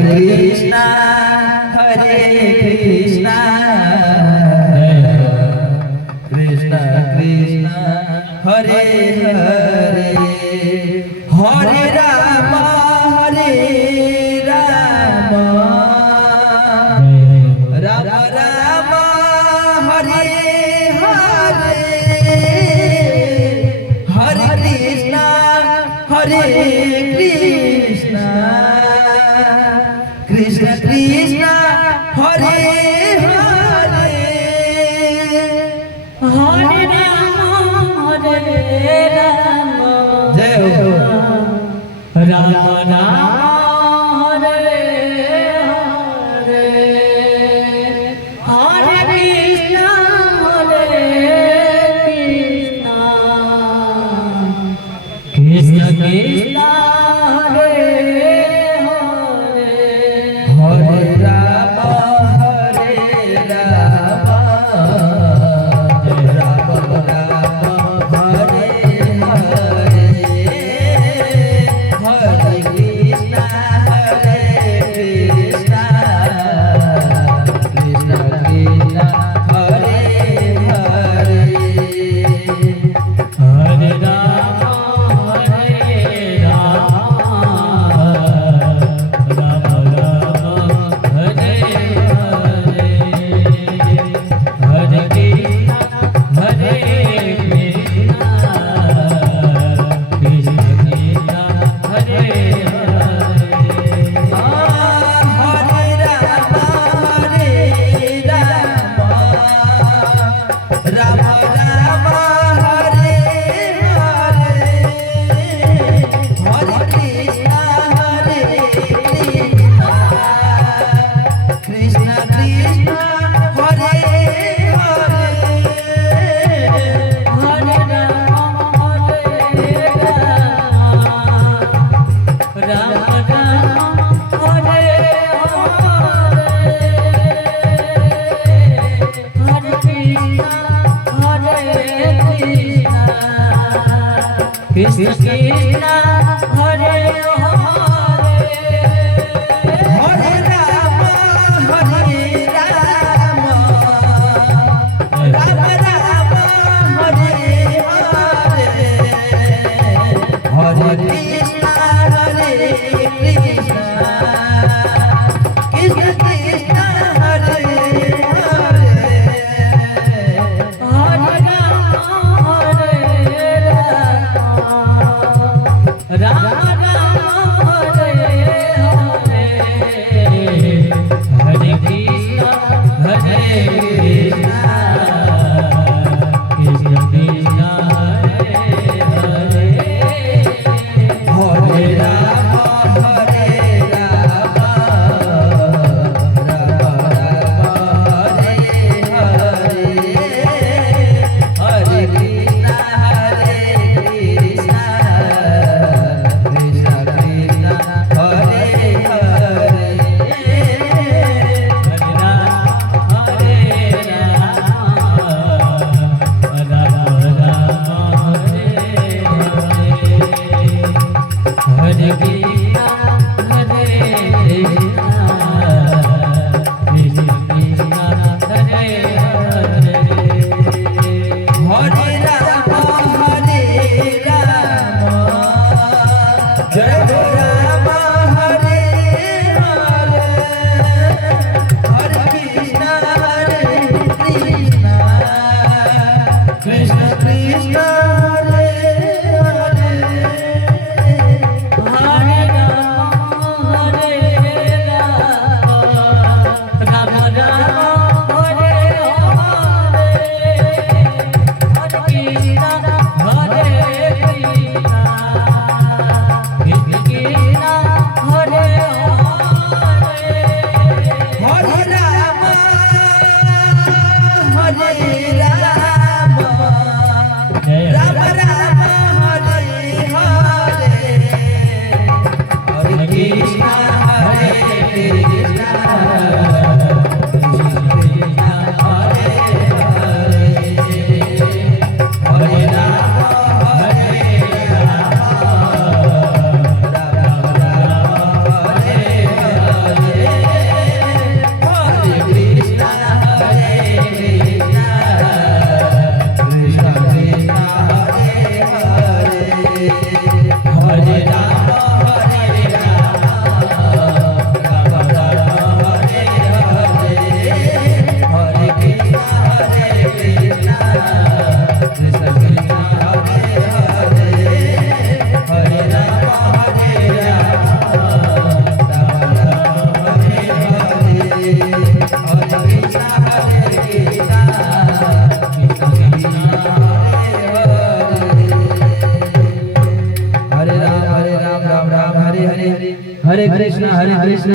Krishna, Hare Krishna, Krishna Krishna, Hare Hare, Hare Rama, Hare Rama, Rama Rama, Hare Hare, Hare Krishna, Hare Krishna, Krishna Krishna, Hare Hare, Hare Rama, Hare Rama, Jai Ho. Rama Rama, Hare Hare, Hare Krishna, Hare Krishna, Krishna Krishna, Hare Hare, Hare Rama, Hare Rama, Rama Rama, Hare Hare, Hare Krishna, Hare Krishna, Krishna Krishna, Hare Hare, Hare Rama, Hare Rama, Rama Rama, Hare Hare, Hare Krishna, Hare Krishna, Krishna Krishna, Hare Krishna Krishna, Hare Hare Rama, Hare Rama, Rama Rama, Hare Hare, Hare Krishna, Hare Krishna, Krishna Krishna, Hare Hare, Hare Rama, Hare Rama, Hare Ram Ram Ram Hare Hare Hare Krishna Krishna Krishna Hare Hare Hare Ram Ram Ram Hare Hare Hare Krishna Krishna Krishna Hare Hare Hare Ram Ram Ram Hare Hare Hare Krishna